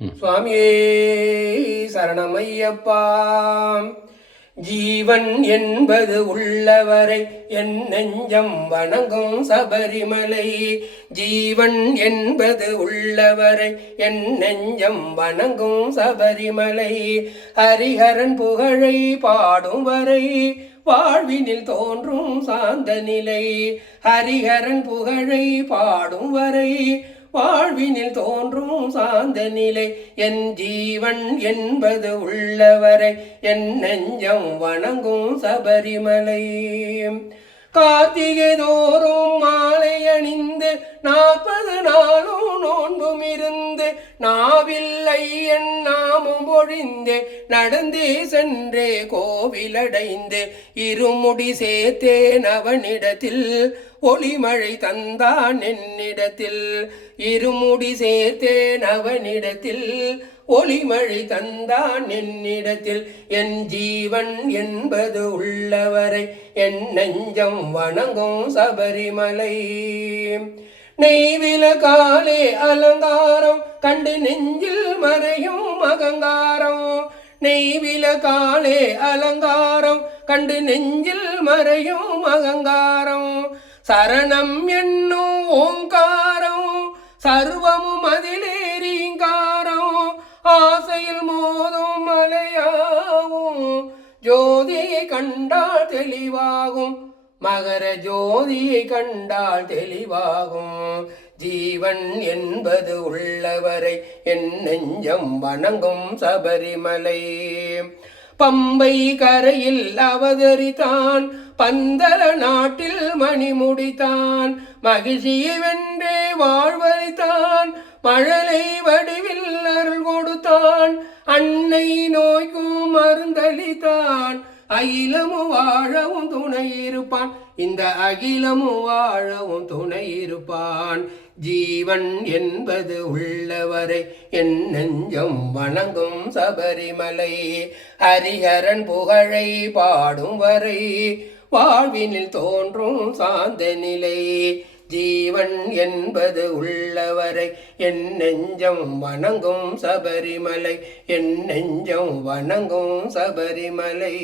சுவாமியே சரணமையப்பா. ஜீவன் என்பது உள்ளவரை என் நெஞ்சம் வணங்கும் சபரிமலை. ஜீவன் என்பது உள்ளவரை என் நெஞ்சம் வணங்கும் சபரிமலை. ஹரிஹரன் புகழை பாடும் வரை வாழ்வினில் தோன்றும் சாந்த நிலை. ஹரிஹரன் புகழை பாடும் வரை வாழ்வினில் தோன்றும் சாந்த நிலை என் ஜீவன் என்பது உள்ளவரை என் நெஞ்சம் வணங்கும் சபரிமலை. கார்த்திகை தோறும் மாலை அணிந்து நாற்பது நாளும் நோன்பும் இருந்து நாவில்லை என் நாமும் ஒழிந்து நடந்தே சென்றே கோவிலடைந்து இருமுடி சேர்த்தேன் அவனிடத்தில். ஒளிமழை தந்தான் என்னிடத்தில். இருமுடி சேர்த்தேன் அவனிடத்தில். ஒளிமழை தந்தான் என்னிடத்தில். என் ஜீவன் என்பது உள்ளவரை என் நெஞ்சம் வணங்கும் சபரிமலை. நெய்வில காலே அலங்காரம் கண்டு நெஞ்சில் மறையும் அகங்காரம் நெய்வில காலே அலங்காரம் கண்டு நெஞ்சில் மறையும் அகங்காரம். சரணம் என்னும் ஓங்காரம் சர்வமும் அதிலேரீங்காரம் ஆசையில் மோதும் மலையாகும் ஜோதியை கண்டால் தெளிவாகும். மகர ஜோதியை கண்டால் தெளிவாகும். ஜீவன் என்பது உள்ளவரை என் நெஞ்சம் வணங்கும் சபரிமலை. பம்பை கரையில் அவதரித்தான் பந்தல நாட்டில் மணிமுடித்தான் மகிழ்ச்சியை வென்றே வாழ்வழித்தான் மழலை வடிவில் அருள் கொடுத்தான் அன்னை நோய்க்கும் மருந்தளித்தான் அகிலமும் வாழவும் துணை இருப்பான். இந்த அகிலமும் வாழவும் துணை இருப்பான். ஜீவன் என்பது உள்ளவரை என் நெஞ்சம் வணங்கும் சபரிமலை. ஹரிஹரன் புகழை பாடும் வரை வாழ்வினில் தோன்றும் சாந்த நிலை. ஜீவன் என்பது உள்ளவரை என் நெஞ்சம் வணங்கும் சபரிமலை என் நெஞ்சம் வணங்கும் சபரிமலை.